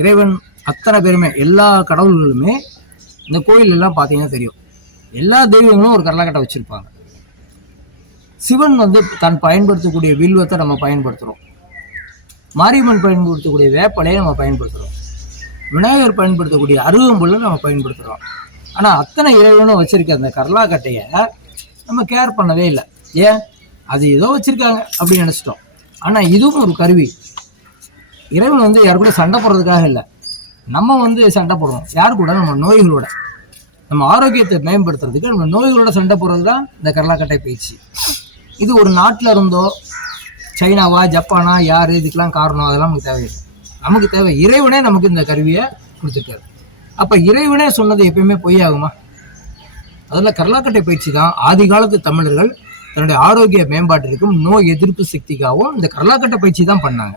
இறைவன் அத்தனை பேருமே எல்லா கடவுள்களுமே இந்த கோயில் எல்லாம் பார்த்தீங்கன்னா தெரியும், எல்லா தெய்வங்களும் ஒரு கரலாக்கட்டை வச்சிருப்பாங்க. சிவன் தான் பயன்படுத்தக்கூடிய வில்வத்தை நம்ம பயன்படுத்துகிறோம், மாரியம்மன் பயன்படுத்தக்கூடிய வேப்பலையை நம்ம பயன்படுத்துகிறோம், விநாயகர் பயன்படுத்தக்கூடிய அருகம்புல்லை நம்ம பயன்படுத்துகிறோம். ஆனால் அத்தனை இறைவனும் வச்சிருக்க அந்த கரலாக்கட்டையை நம்ம கேர் பண்ணவே இல்லை. ஏன்? அது ஏதோ வச்சிருக்காங்க அப்படின்னு நினச்சிட்டோம். ஆனால் இதுவும் ஒரு கருவி. இறைவன் யாரு கூட சண்டை போடுறதுக்காக இல்லை, நம்ம சண்டை போடுறோம். யார் கூட? நம்ம நோய்களோட, நம்ம ஆரோக்கியத்தை மேம்படுத்துறதுக்கு நம்ம நோய்களோட சண்டை போடுறது தான் இந்த கரலாக்கட்டை பயிற்சி. இது ஒரு நாட்டில் இருந்தோ சைனாவா ஜப்பானா யார் இதுக்கெல்லாம் காரணம், அதெல்லாம் நமக்கு தேவையில்லை. நமக்கு தேவை இறைவனே நமக்கு இந்த கருவியை கொடுத்துருக்காரு. அப்போ இறைவனே சொன்னது எப்பயுமே பொய்யாகுமா? அதில் கரலாக்கட்டை பயிற்சி தான் ஆதி காலத்து தமிழர்கள் தன்னுடைய ஆரோக்கிய மேம்பாட்டிற்கும் நோய் எதிர்ப்பு சக்திக்காகவும் இந்த கரலாக்கட்டை பயிற்சி தான் பண்ணாங்க.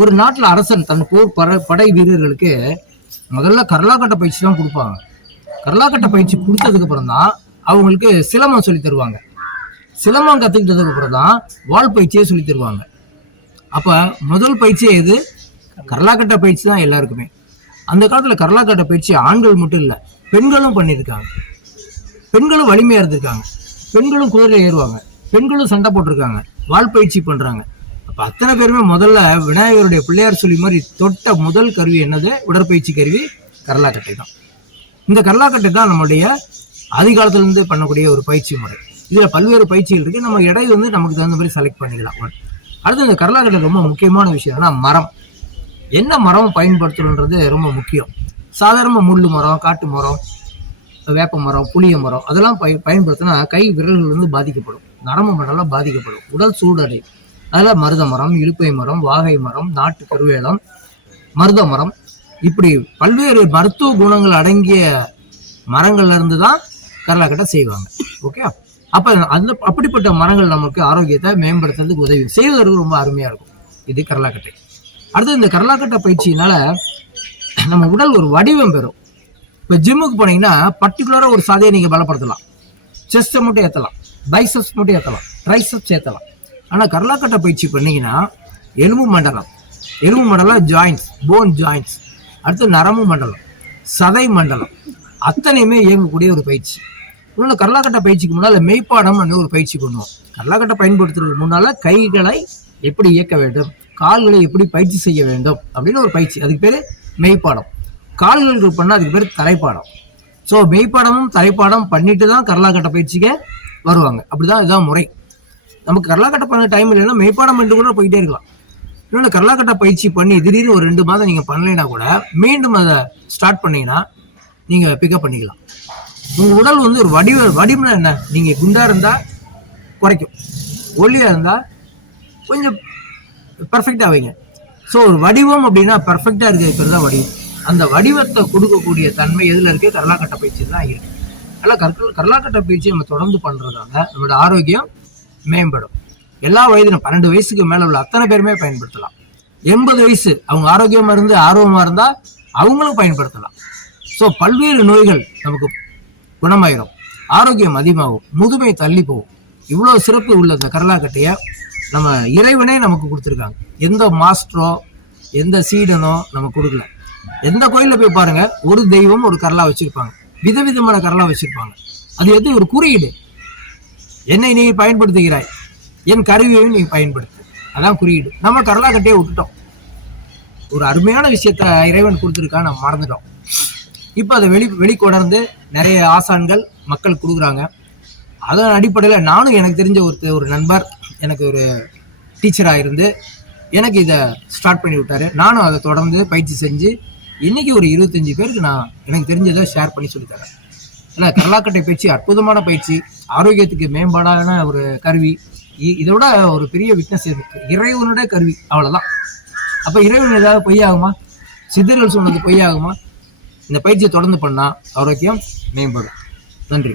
ஒரு நாட்டில் அரசன் தன் போர் படை வீரர்களுக்கு முதல்ல கரலாக்கட்டை பயிற்சி தான் கொடுப்பாங்க. கரலாக்கட்டை பயிற்சி கொடுத்ததுக்கு அப்புறம் தான் அவங்களுக்கு சிலம்பம் சொல்லி தருவாங்க. சிலம்பம் கற்றுக்கிட்டதுக்கு அப்புறம் தான் வால் பயிற்சியே சொல்லி தருவாங்க. அப்போ முதல் பயிற்சியே எது? கரலாக்கட்டை பயிற்சி தான் எல்லாருக்குமே. அந்த காலத்தில் கரலாக்கட்டை பயிற்சி ஆண்கள் மட்டும் இல்லை, பெண்களும் பண்ணியிருக்காங்க. பெண்களும் வலிமையாக இருந்திருக்காங்க, பெண்களும் குதிரை ஏறுவாங்க, பெண்களும் சண்டை போட்டிருக்காங்க, வால் பயிற்சி பண்ணுறாங்க. அப்போ அத்தனை பேருமே முதல்ல விநாயகருடைய பிள்ளையார் சொல்லி மாதிரி தொட்ட முதல் கருவி என்னது? உடற்பயிற்சி கருவி கரலாக்கட்டை தான். இந்த கரலாக்கட்டை தான் நம்மளுடைய ஆதிகாலத்திலிருந்து பண்ணக்கூடிய ஒரு பயிற்சி முறை. இதில் பல்வேறு பயிற்சிகள் இருக்குது. நம்ம இடை நமக்கு தகுந்த மாதிரி செலக்ட் பண்ணிக்கலாம். அடுத்து இந்த கரலாக்கட்டை ரொம்ப முக்கியமான விஷயம் என்னன்னா மரம். என்ன மரம் பயன்படுத்தணுன்றது ரொம்ப முக்கியம். சாதாரண முள்ளு மரம், காட்டு மரம், வேப்ப மரம், புளிய மரம் அதெல்லாம் பயன்படுத்தினா கை விரல்கள் பாதிக்கப்படும், நரம்பு மண்டலம் பாதிக்கப்படும், உடல் சூடடையும். அதில் மருத மரம், இலுப்பை மரம், வாகை மரம், நாட்டு கருவேலம், மருத மரம், இப்படி பல்வேறு மருத்துவ குணங்கள் அடங்கிய மரங்கள்ல இருந்து தான் கரலாக்கட்டை செய்வாங்க. ஓகே, அப்போ அப்படிப்பட்ட மரங்கள் நமக்கு ஆரோக்கியத்தை மேம்படுத்துறதுக்கு உதவி செய்வதற்கு ரொம்ப அருமையாக இருக்கும் இது கரலாக்கட்டை. அடுத்து இந்த கரலாக்கட்டை பயிற்சியினால நம்ம உடல் ஒரு வடிவம் பெறும். இப்போ ஜிம்முக்கு போனீங்கன்னா பர்டிகுலராக ஒரு சாதியை நீங்கள் பலப்படுத்தலாம். செஸ்ட்டை மட்டும் ஏற்றலாம், பைசப்ஸ் மட்டும் ஏற்றலாம், ட்ரைசப்ஸ் ஏற்றலாம். ஆனால் கரலாக்கட்டை பயிற்சி பண்ணிங்கன்னா எலும்பு மண்டலம், ஜாயின்ட்ஸ், போன் ஜாயின்ட்ஸ், அடுத்து நரம்பு மண்டலம், சதை மண்டலம் அத்தனையுமே இயங்கக்கூடிய ஒரு பயிற்சி. இன்னொன்று கரலாக்கட்டை பயிற்சிக்கு முன்னால் மெய்ப்பாடம் ஒரு பயிற்சி பண்ணுவோம். கரலாக்கட்டை பயன்படுத்துறதுக்கு முன்னால் கைகளை எப்படி இயக்க வேண்டும், கால்களை எப்படி பயிற்சி செய்ய வேண்டும் அப்படின்னு ஒரு பயிற்சி. அதுக்கு பேர் மெய்ப்பாடம். கால்களுக்கு பண்ணால் அதுக்கு பேர் தரைப்பாடம். ஸோ மெய்ப்பாடமும் தரைப்பாடம் பண்ணிட்டு தான் கரலாக்கட்டை பயிற்சிக்கு வருவாங்க. அப்படிதான் இதுதான் முறை. நமக்கு கரலாக்கட்டை பண்ண டைம் இல்லைன்னா மெய்ப்பாடம் பண்ணிட்டு கூட போயிட்டே இருக்கலாம். இன்னொன்று கரலாக்கட்டை பயிற்சி பண்ணி திடீர்னு ஒரு 2 மாதம் நீங்கள் பண்ணலைன்னா கூட மீண்டும் அதை ஸ்டார்ட் பண்ணீங்கன்னா நீங்கள் பிக்கப் பண்ணிக்கலாம். உங்கள் உடல் ஒரு வடிவம்னா என்ன? நீங்கள் குண்டாக இருந்தால் குறைக்கும், ஒல்லியாக இருந்தால் கொஞ்சம் பர்ஃபெக்டாக வைங்க. ஸோ ஒரு வடிவம் அப்படின்னா பர்ஃபெக்டாக இருக்கிறது தான் வடிவம். அந்த வடிவத்தை கொடுக்கக்கூடிய தன்மை எதில் இருக்குது? கரலாக்கட்டை பயிற்சி தான் இருக்குது. அதனால் கரலாக்கட்டை பயிற்சி நம்ம தொடர்ந்து பண்ணுறதால நம்மளோட ஆரோக்கியம் மேம்படும். எல்லா வயதிலும் 12 வயசுக்கு மேலே உள்ள அத்தனை பேருமே பயன்படுத்தலாம். 80 வயசு அவங்க ஆரோக்கியமாக இருந்து ஆர்வமாக இருந்தால் அவங்களும் பயன்படுத்தலாம். ஸோ பல்வேறு நோய்கள் நமக்கு குணமாயிரும், ஆரோக்கியம் அதிகமாகும், முதுமை தள்ளி போகும். இவ்வளோ சிறப்பு உள்ள இந்த கரலாக்கட்டையை நம்ம இறைவனே நமக்கு கொடுத்துருக்காங்க. எந்த மாஸ்டரோ எந்த சீடனோ நம்ம கொடுக்கல. எந்த கோயிலில் போய் பாருங்க, ஒரு தெய்வம் ஒரு கரலா வச்சிருப்பாங்க, விதவிதமான கரலா வச்சிருப்பாங்க. அது எது? ஒரு குறியீடு. என்னை நீ பயன்படுத்துகிறாய், என் கருவியையும் நீ பயன்படுத்து, அதான் குறியீடு. நம்ம கரலாக்கட்டையை விட்டுட்டோம். ஒரு அருமையான விஷயத்த இறைவன் கொடுத்துருக்கா, நம்ம மறந்துட்டோம். இப்போ அதை வெளிக்கொணர்ந்து நிறைய ஆசான்கள் மக்கள் கொடுக்குறாங்க. அதன் அடிப்படையில் நானும் எனக்கு தெரிஞ்ச ஒரு நண்பர் எனக்கு ஒரு டீச்சராக இருந்து எனக்கு இதை ஸ்டார்ட் பண்ணி விட்டாரு. நானும் அதை தொடர்ந்து பயிற்சி செஞ்சு இன்னைக்கு ஒரு 25 பேருக்கு நான் எனக்கு தெரிஞ்சதை ஷேர் பண்ணி சொல்லித்தரேன். ஏன்னா கரலாக்கட்டை பயிற்சி அற்புதமான பயிற்சி, ஆரோக்கியத்துக்கு மேம்பாடான ஒரு கருவி. இதோட ஒரு பெரிய விட்னஸ் இருக்கு, இறைவனுடைய கருவி, அவ்வளோதான். அப்போ இறைவன் ஏதாவது பொய்யாகுமா? சித்தர்கள் சொன்னது பொய்யாகுமா? இந்த பயிற்சியை தொடர்ந்து பண்ணால் ஆரோக்கியம் மேம்படும். நன்றி.